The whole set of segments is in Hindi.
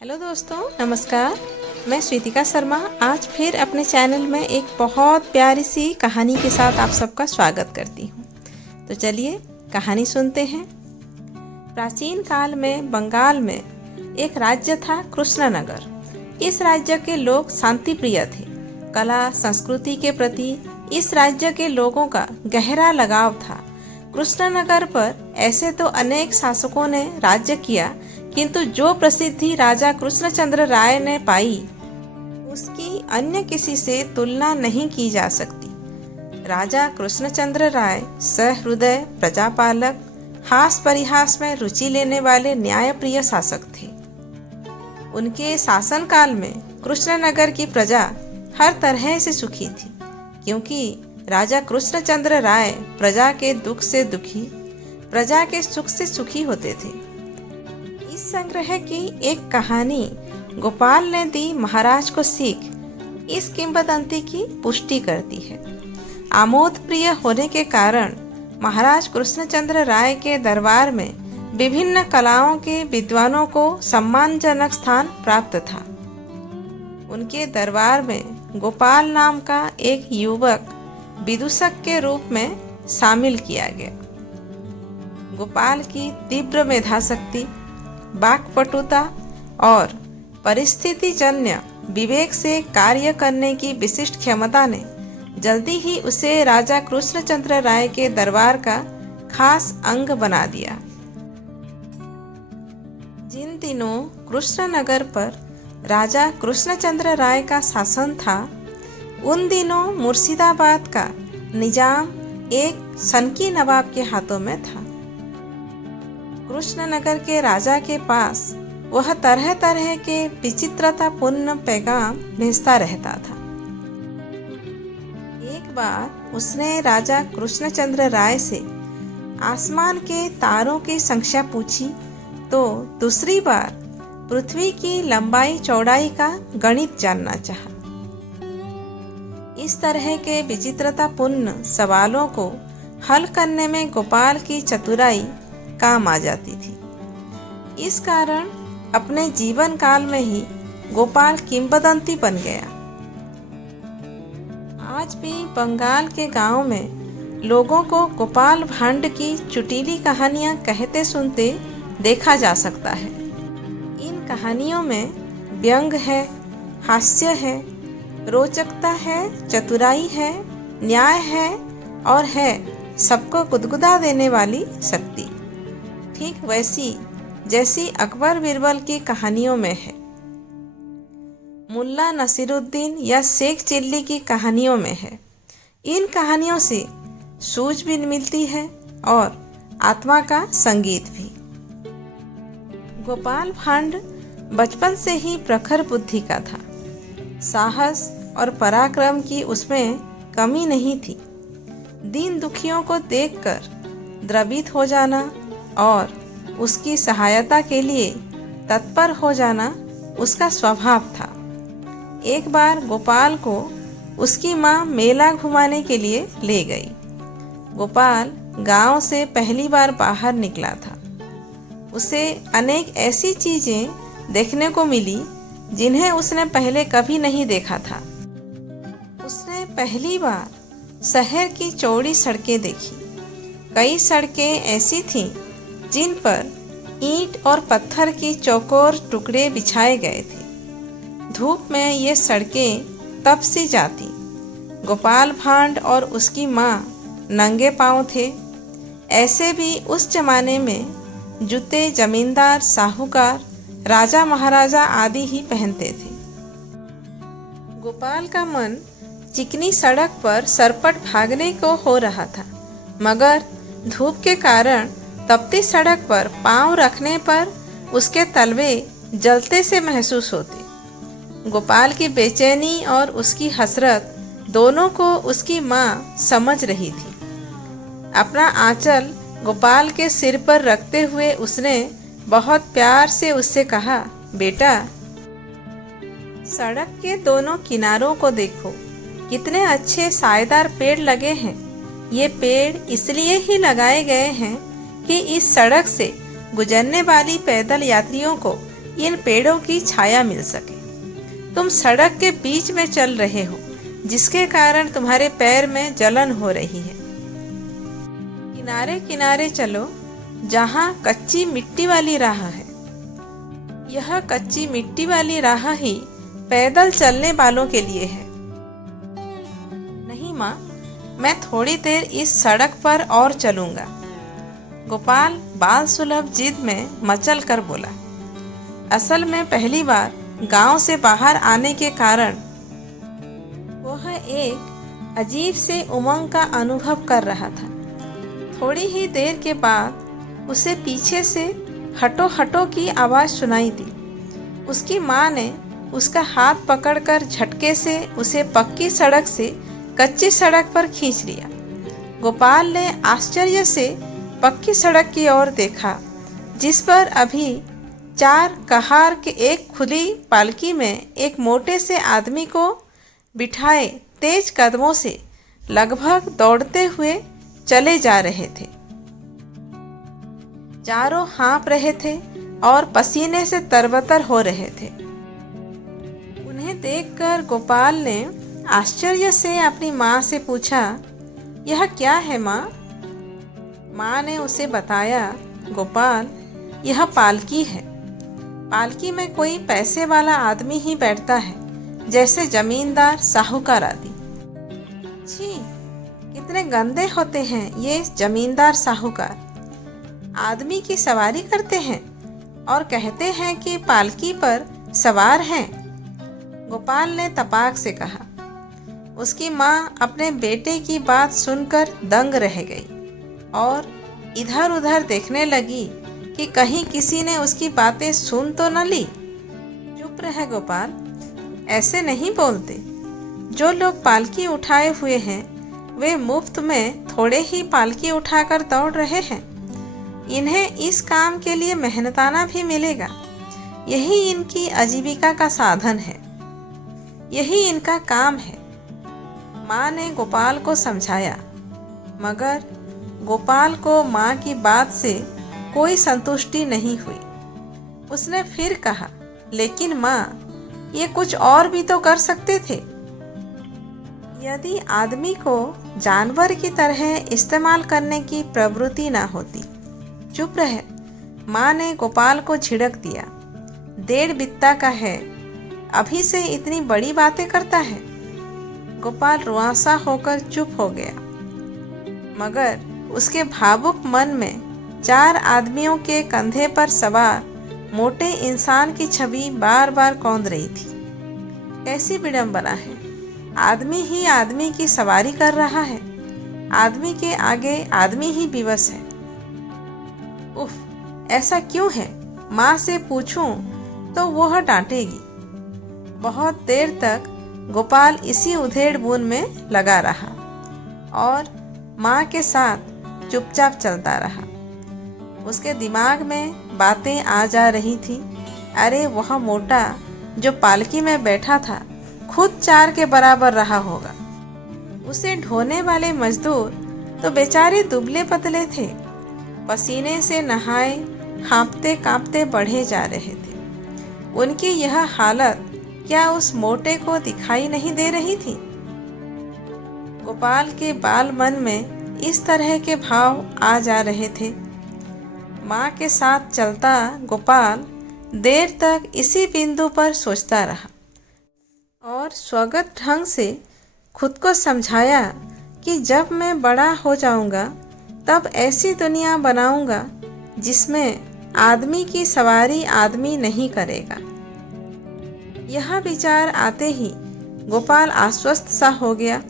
हेलो दोस्तों, नमस्कार। मैं श्वेतिका शर्मा आज फिर अपने चैनल में एक बहुत प्यारी सी कहानी के साथ आप सबका स्वागत करती हूँ। तो चलिए कहानी सुनते हैं। प्राचीन काल में बंगाल में एक राज्य था कृष्णनगर। इस राज्य के लोग शांति प्रिय थे। कला संस्कृति के प्रति इस राज्य के लोगों का गहरा लगाव था। कृष्णनगर पर ऐसे तो अनेक शासकों ने राज्य किया, किंतु जो प्रसिद्धि राजा कृष्णचंद्र राय ने पाई उसकी अन्य किसी से तुलना नहीं की जा सकती। राजा कृष्णचंद्र राय सहृदय प्रजापालक, हास परिहास में रुचि लेने वाले न्यायप्रिय शासक थे। उनके शासनकाल में कृष्णनगर की प्रजा हर तरह से सुखी थी, क्योंकि राजा कृष्णचंद्र राय प्रजा के दुख से दुखी, प्रजा के सुख से सुखी होते थे। इस संग्रह की एक कहानी गोपाल ने दी महाराज को सीख इस किंवदंती की पुष्टि करती है। आमोद प्रिय होने के कारण महाराज कृष्णचंद्र राय के दरबार में विभिन्न कलाओं के विद्वानों को सम्मानजनक स्थान प्राप्त था। उनके दरबार में गोपाल नाम का एक युवक विदूषक के रूप में शामिल किया गया। गोपाल की तीव्र मेधाशक्ति, वाक्पटुता और परिस्थितिजन्य विवेक से कार्य करने की विशिष्ट क्षमता ने जल्दी ही उसे राजा कृष्णचंद्र राय के दरबार का खास अंग बना दिया। जिन दिनों कृष्णनगर पर राजा कृष्णचंद्र राय का शासन था, उन दिनों मुर्शिदाबाद का निजाम एक सनकी नवाब के हाथों में था। कृष्णनगर के राजा के पास वह तरह तरह के विचित्रतापूर्ण पैगाम भेजता रहता था। एक बार उसने राजा कृष्णचंद्र राय से आसमान के तारों की संख्या पूछी, तो दूसरी बार पृथ्वी की लंबाई चौड़ाई का गणित जानना चाहा। इस तरह के विचित्रतापूर्ण सवालों को हल करने में गोपाल की चतुराई काम आ जाती थी। इस कारण अपने जीवन काल में ही गोपाल किंवदंती बन गया। आज भी बंगाल के गांव में लोगों को गोपाल भांड की चुटीली कहानियां कहते सुनते देखा जा सकता है। इन कहानियों में व्यंग है, हास्य है, रोचकता है, चतुराई है, न्याय है और है सबको गुदगुदा देने वाली शक्ति, ठीक वैसी जैसी अकबर बीरबल की कहानियों में है, मुल्ला नसीरुद्दीन या शेख चिल्ली की कहानियों में है। इन कहानियों से सूझ भी मिलती है और आत्मा का संगीत भी। गोपाल भांड बचपन से ही प्रखर बुद्धि का था। साहस और पराक्रम की उसमें कमी नहीं थी। दीन दुखियों को देखकर द्रवित हो जाना और उसकी सहायता के लिए तत्पर हो जाना उसका स्वभाव था। एक बार गोपाल को उसकी माँ मेला घुमाने के लिए ले गई। गोपाल गांव से पहली बार बाहर निकला था। उसे अनेक ऐसी चीजें देखने को मिली जिन्हें उसने पहले कभी नहीं देखा था। उसने पहली बार शहर की चौड़ी सड़कें देखी। कई सड़कें ऐसी थीं जिन पर ईंट और पत्थर की चौकोर टुकड़े बिछाए गए थे। धूप में ये सड़कें तप सी जाती। गोपाल भांड और उसकी माँ नंगे पांव थे। ऐसे भी उस जमाने में जूते जमींदार, साहूकार, राजा महाराजा आदि ही पहनते थे। गोपाल का मन चिकनी सड़क पर सरपट भागने को हो रहा था, मगर धूप के कारण तपती सड़क पर पांव रखने पर उसके तलवे जलते से महसूस होते। गोपाल की बेचैनी और उसकी हसरत दोनों को उसकी माँ समझ रही थी। अपना आंचल गोपाल के सिर पर रखते हुए उसने बहुत प्यार से उससे कहा, बेटा, सड़क के दोनों किनारों को देखो, कितने अच्छे सायेदार पेड़ लगे हैं। ये पेड़ इसलिए ही लगाए गए हैं कि इस सड़क से गुजरने वाली पैदल यात्रियों को इन पेड़ों की छाया मिल सके। तुम सड़क के बीच में चल रहे हो, जिसके कारण तुम्हारे पैर में जलन हो रही है। किनारे किनारे चलो, जहाँ कच्ची मिट्टी वाली राह है। यह कच्ची मिट्टी वाली राह ही पैदल चलने वालों के लिए है। नहीं माँ, मैं थोड़ी देर इस सड़क पर और चलूंगा। गोपाल बाल सुलभ जिद में मचल कर बोला। असल में पहली बार गांव से बाहर आने के कारण वह एक अजीब से उमंग का अनुभव कर रहा था। थोड़ी ही देर के बाद उसे पीछे से हटो हटो की आवाज़ सुनाई दी। उसकी माँ ने उसका हाथ पकड़कर झटके से उसे पक्की सड़क से कच्ची सड़क पर खींच लिया। गोपाल ने आश्चर्य से पक्की सड़क की ओर देखा, जिस पर अभी 4 कहार के एक खुली पालकी में एक मोटे से आदमी को बिठाए तेज कदमों से लगभग दौड़ते हुए चले जा रहे थे। चारों हाँफ रहे थे और पसीने से तरबतर हो रहे थे। उन्हें देखकर गोपाल ने आश्चर्य से अपनी माँ से पूछा, यह क्या है माँ? माँ ने उसे बताया, गोपाल, यह पालकी है। पालकी में कोई पैसे वाला आदमी ही बैठता है, जैसे जमींदार, साहूकार आदि। छी, कितने गंदे होते हैं ये जमींदार साहूकार। आदमी की सवारी करते हैं और कहते हैं कि पालकी पर सवार हैं। गोपाल ने तपाक से कहा। उसकी माँ अपने बेटे की बात सुनकर दंग रह गई और इधर उधर देखने लगी कि कहीं किसी ने उसकी बातें सुन तो न ली। चुप रहे गोपाल, ऐसे नहीं बोलते। जो लोग पालकी उठाए हुए हैं वे मुफ्त में थोड़े ही पालकी उठाकर दौड़ रहे हैं। इन्हें इस काम के लिए मेहनताना भी मिलेगा। यही इनकी आजीविका का साधन है, यही इनका काम है। माँ ने गोपाल को समझाया, मगर गोपाल को माँ की बात से कोई संतुष्टि नहीं हुई। उसने फिर कहा, लेकिन माँ, ये कुछ और भी तो कर सकते थे। यदि आदमी को जानवर की तरह इस्तेमाल करने की प्रवृत्ति ना होती। चुप रहे, माँ ने गोपाल को झिड़क दिया। 1.5 बित्ता का है, अभी से इतनी बड़ी बातें करता है। गोपाल रुआंसा होकर चुप हो गया, मगर उसके भावुक मन में 4 आदमियों के कंधे पर सवार मोटे इंसान की छवि बार बार कौंध रही थी। कैसी विडंबना है, आदमी ही आदमी की सवारी कर रहा है। आदमी के आगे आदमी ही विवश है। उफ, ऐसा क्यों है? माँ से पूछूं तो वह डांटेगी। बहुत देर तक गोपाल इसी उधेड़-बुन में लगा रहा और माँ के साथ चुपचाप चलता रहा। उसके दिमाग में बातें आ जा रही थी। अरे, वह मोटा जो पालकी में बैठा था खुद 4 के बराबर रहा होगा। उसे ढोने वाले मजदूर तो बेचारे दुबले पतले थे, पसीने से नहाए हाँफते कांपते बढ़े जा रहे थे। उनकी यह हालत क्या उस मोटे को दिखाई नहीं दे रही थी? गोपाल के बाल मन में इस तरह के भाव आ जा रहे थे। माँ के साथ चलता गोपाल देर तक इसी बिंदु पर सोचता रहा और स्वगत ढंग से खुद को समझाया कि जब मैं बड़ा हो जाऊंगा तब ऐसी दुनिया बनाऊंगा जिसमें आदमी की सवारी आदमी नहीं करेगा। यह विचार आते ही गोपाल आश्वस्त सा हो गया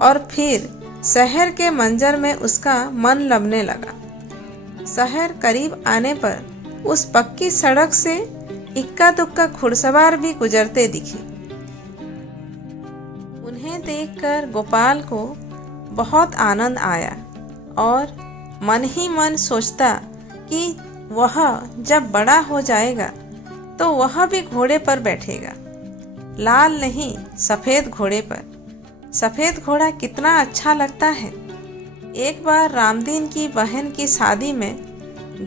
और फिर शहर के मंजर में उसका मन लगने लगा। शहर करीब आने पर उस पक्की सड़क से इक्का दुक्का घुड़सवार भी गुजरते दिखे। उन्हें देखकर गोपाल को बहुत आनंद आया और मन ही मन सोचता कि वह जब बड़ा हो जाएगा तो वह भी घोड़े पर बैठेगा। लाल नहीं, सफ़ेद घोड़े पर। सफ़ेद घोड़ा कितना अच्छा लगता है। एक बार रामदीन की बहन की शादी में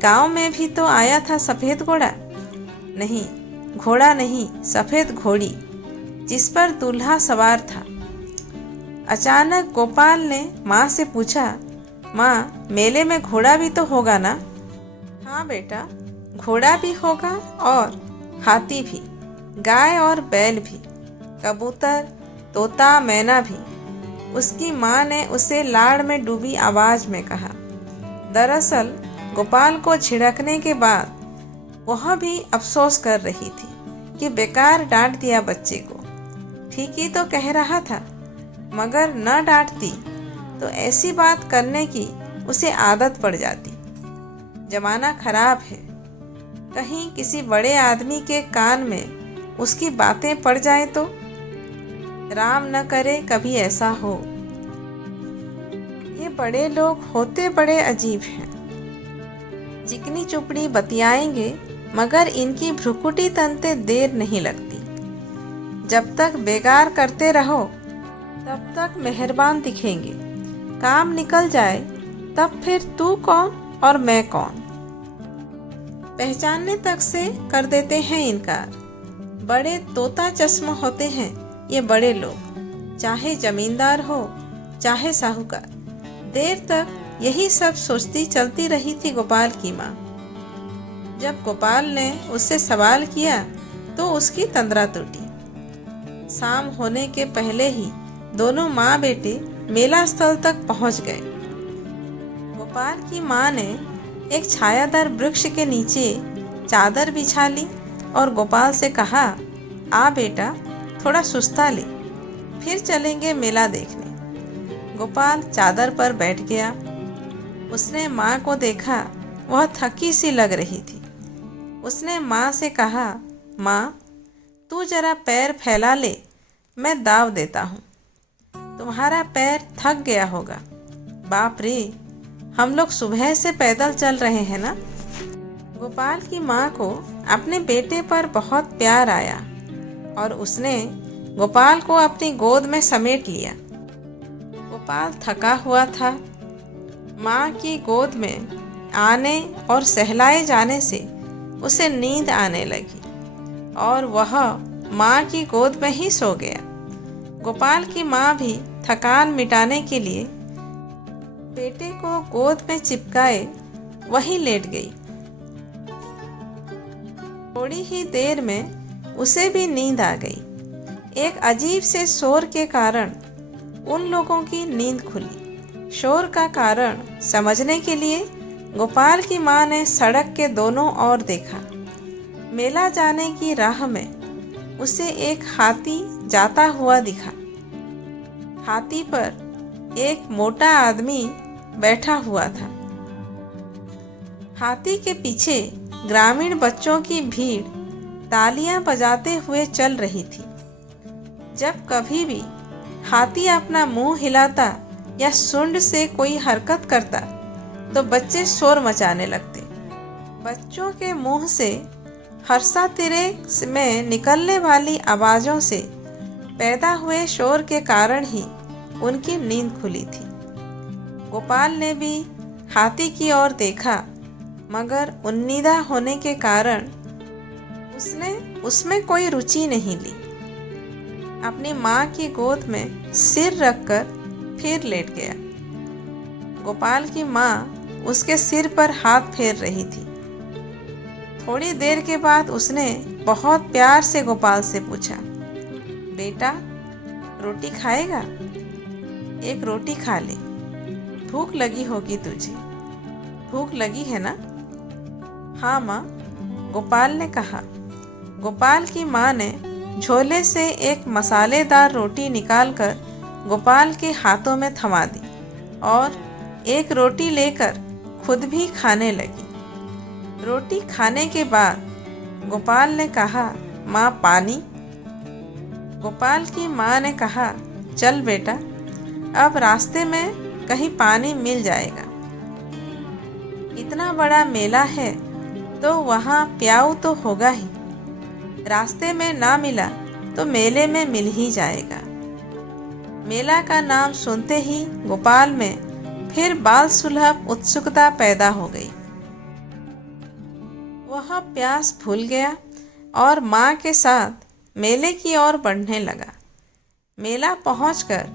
गांव में भी तो आया था सफ़ेद घोड़ा। नहीं, घोड़ा नहीं, सफ़ेद घोड़ी जिस पर दूल्हा सवार था। अचानक गोपाल ने माँ से पूछा, माँ, मेले में घोड़ा भी तो होगा ना? हाँ बेटा, घोड़ा भी होगा और हाथी भी, गाय और बैल भी, कबूतर, तोता, मैना भी। उसकी माँ ने उसे लाड़ में डूबी आवाज़ में कहा। दरअसल गोपाल को झिड़कने के बाद वह भी अफसोस कर रही थी कि बेकार डांट दिया बच्चे को। ठीक ही तो कह रहा था, मगर न डांटती तो ऐसी बात करने की उसे आदत पड़ जाती। जमाना खराब है, कहीं किसी बड़े आदमी के कान में उसकी बातें पड़ जाए तो। राम न करे कभी ऐसा हो। ये बड़े लोग होते बड़े अजीब हैं। चिकनी चुपड़ी बतियाएंगे मगर इनकी भ्रुकुटी तनते देर नहीं लगती। जब तक बेगार करते रहो तब तक मेहरबान दिखेंगे। काम निकल जाए तब फिर तू कौन और मैं कौन। पहचानने तक से कर देते हैं इनकार। बड़े तोता चश्मा होते हैं ये बड़े लोग, चाहे जमींदार हो चाहे साहूकार। देर तक यही सब सोचती चलती रही थी गोपाल की माँ। जब गोपाल ने उससे सवाल किया तो उसकी तंद्रा टूटी। शाम होने के पहले ही दोनों माँ बेटे मेला स्थल तक पहुँच गए। गोपाल की माँ ने एक छायादार वृक्ष के नीचे चादर बिछा ली और गोपाल से कहा, आ बेटा, थोड़ा सुस्ता ले, फिर चलेंगे मेला देखने। गोपाल चादर पर बैठ गया। उसने माँ को देखा, वह थकी सी लग रही थी। उसने माँ से कहा, माँ, तू जरा पैर फैला ले, मैं दाव देता हूँ। तुम्हारा पैर थक गया होगा। बाप रे, हम लोग सुबह से पैदल चल रहे हैं ना। गोपाल की माँ को अपने बेटे पर बहुत प्यार आया और उसने गोपाल को अपनी गोद में समेट लिया। गोपाल थका हुआ था। माँ की गोद में आने और सहलाए जाने से उसे नींद आने लगी और वह माँ की गोद में ही सो गया। गोपाल की माँ भी थकान मिटाने के लिए बेटे को गोद में चिपकाए वहीं लेट गई। थोड़ी ही देर में उसे भी नींद आ गई। एक अजीब से शोर के कारण उन लोगों की नींद खुली। शोर का कारण समझने के लिए गोपाल की माँ ने सड़क के दोनों ओर देखा। मेला जाने की राह में उसे एक हाथी जाता हुआ दिखा। हाथी पर एक मोटा आदमी बैठा हुआ था। हाथी के पीछे ग्रामीण बच्चों की भीड़ तालियां बजाते हुए चल रही थी। जब कभी भी हाथी अपना मुंह हिलाता या सूंड से कोई हरकत करता तो बच्चे शोर मचाने लगते। बच्चों के मुंह से हर्षा तिरे में निकलने वाली आवाज़ों से पैदा हुए शोर के कारण ही उनकी नींद खुली थी। गोपाल ने भी हाथी की ओर देखा, मगर उन्नीदा होने के कारण उसने उसमें कोई रुचि नहीं ली। अपनी माँ की गोद में सिर रखकर फिर लेट गया। गोपाल की माँ उसके सिर पर हाथ फेर रही थी। थोड़ी देर के बाद उसने बहुत प्यार से गोपाल से पूछा, बेटा, रोटी खाएगा? एक रोटी खा ले, भूख लगी होगी तुझे। भूख लगी है ना? हाँ माँ, गोपाल ने कहा। गोपाल की माँ ने झोले से एक मसालेदार रोटी निकालकर गोपाल के हाथों में थमा दी और एक रोटी लेकर खुद भी खाने लगी। रोटी खाने के बाद गोपाल ने कहा, माँ, पानी? गोपाल की माँ ने कहा, चल बेटा, अब रास्ते में कहीं पानी मिल जाएगा। इतना बड़ा मेला है तो वहाँ प्याऊ तो होगा ही। रास्ते में ना मिला तो मेले में मिल ही जाएगा। मेला का नाम सुनते ही गोपाल में फिर बाल सुलभ उत्सुकता पैदा हो गई। वह प्यास भूल गया और माँ के साथ मेले की ओर बढ़ने लगा। मेला पहुंचकर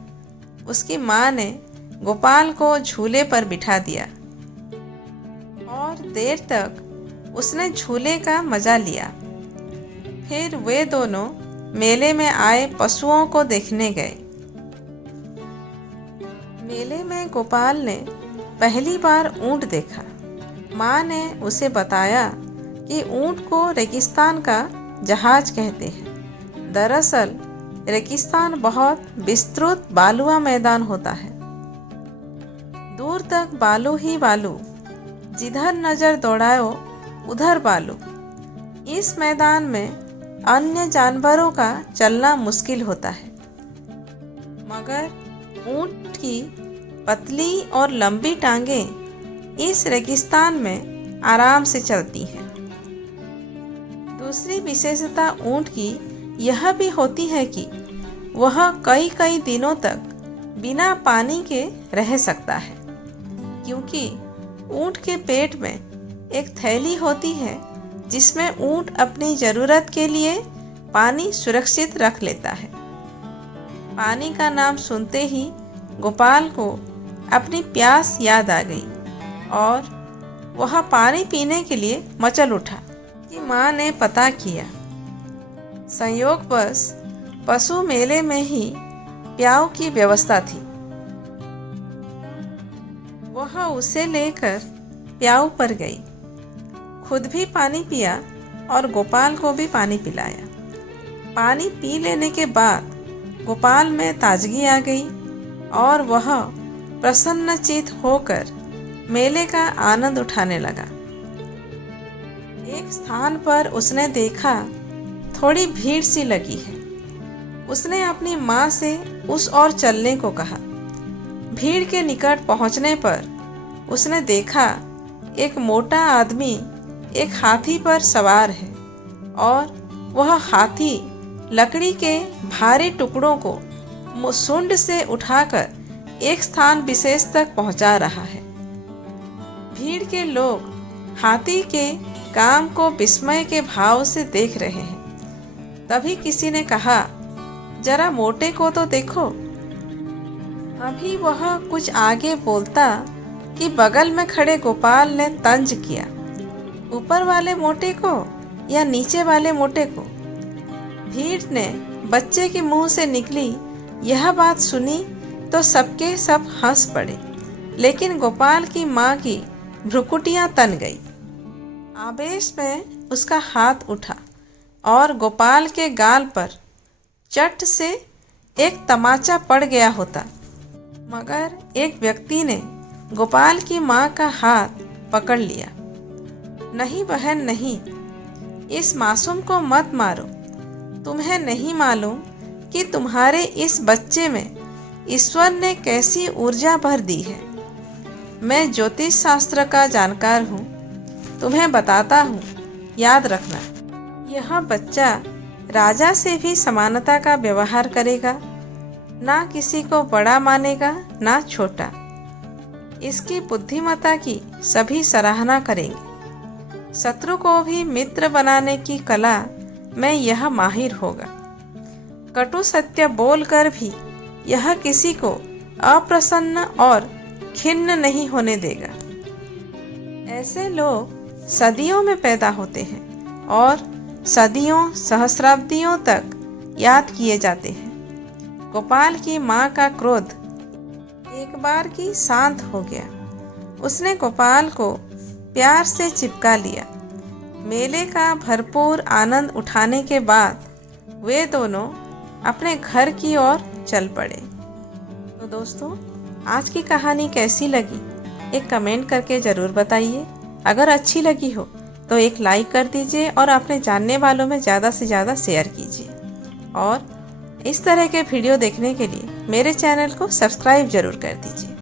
उसकी माँ ने गोपाल को झूले पर बिठा दिया और देर तक उसने झूले का मजा लिया। फिर वे दोनों मेले में आए पशुओं को देखने गए। मेले में गोपाल ने पहली बार ऊंट देखा। माँ ने उसे बताया कि ऊंट को रेगिस्तान का जहाज कहते हैं। दरअसल रेगिस्तान बहुत विस्तृत बालुआ मैदान होता है। दूर तक बालू ही बालू, जिधर नज़र दौड़ाओ उधर बालू। इस मैदान में अन्य जानवरों का चलना मुश्किल होता है, मगर ऊंट की पतली और लंबी टांगें इस रेगिस्तान में आराम से चलती हैं। दूसरी विशेषता ऊंट की यह भी होती है कि वह कई कई दिनों तक बिना पानी के रह सकता है, क्योंकि ऊंट के पेट में एक थैली होती है जिसमें ऊंट अपनी ज़रूरत के लिए पानी सुरक्षित रख लेता है। पानी का नाम सुनते ही गोपाल को अपनी प्यास याद आ गई और वह पानी पीने के लिए मचल उठा कि माँ ने पता किया। संयोगवश पशु मेले में ही प्याऊ की व्यवस्था थी। वह उसे लेकर प्याऊ पर गई, खुद भी पानी पिया और गोपाल को भी पानी पिलाया। पानी पी लेने के बाद गोपाल में ताजगी आ गई और वह प्रसन्नचित्त होकर मेले का आनंद उठाने लगा। एक स्थान पर उसने देखा थोड़ी भीड़ सी लगी है। उसने अपनी माँ से उस ओर चलने को कहा। भीड़ के निकट पहुँचने पर उसने देखा एक मोटा आदमी एक हाथी पर सवार है और वह हाथी लकड़ी के भारी टुकड़ों को सूंड से उठाकर एक स्थान विशेष तक पहुंचा रहा है। भीड़ के लोग हाथी के काम को विस्मय के भाव से देख रहे हैं। तभी किसी ने कहा, जरा मोटे को तो देखो। अभी वह कुछ आगे बोलता कि बगल में खड़े गोपाल ने तंज किया, ऊपर वाले मोटे को या नीचे वाले मोटे को। भीड़ ने बच्चे के मुंह से निकली यह बात सुनी तो सबके सब हंस पड़े, लेकिन गोपाल की माँ की भ्रुकुटियाँ तन गई। आवेश में उसका हाथ उठा और गोपाल के गाल पर चट से एक तमाचा पड़ गया होता, मगर एक व्यक्ति ने गोपाल की माँ का हाथ पकड़ लिया। नहीं बहन नहीं, इस मासूम को मत मारो। तुम्हें नहीं मालूम कि तुम्हारे इस बच्चे में ईश्वर ने कैसी ऊर्जा भर दी है। मैं ज्योतिष शास्त्र का जानकार हूँ, तुम्हें बताता हूँ, याद रखना। यह बच्चा राजा से भी समानता का व्यवहार करेगा, ना किसी को बड़ा मानेगा ना छोटा। इसकी बुद्धिमत्ता की सभी सराहना करेंगे। शत्रु को भी मित्र बनाने की कला में यह माहिर होगा। कटु सत्य बोलकर भी यह किसी को अप्रसन्न और खिन्न नहीं होने देगा। ऐसे लोग सदियों में पैदा होते हैं और सदियों सहस्राब्दियों तक याद किए जाते हैं। गोपाल की माँ का क्रोध एक बार की शांत हो गया। उसने गोपाल को प्यार से चिपका लिया। मेले का भरपूर आनंद उठाने के बाद वे दोनों अपने घर की ओर चल पड़े। तो दोस्तों, आज की कहानी कैसी लगी एक कमेंट करके ज़रूर बताइए। अगर अच्छी लगी हो तो एक लाइक कर दीजिए और अपने जानने वालों में ज़्यादा से ज़्यादा शेयर कीजिए। और इस तरह के वीडियो देखने के लिए मेरे चैनल को सब्सक्राइब ज़रूर कर दीजिए।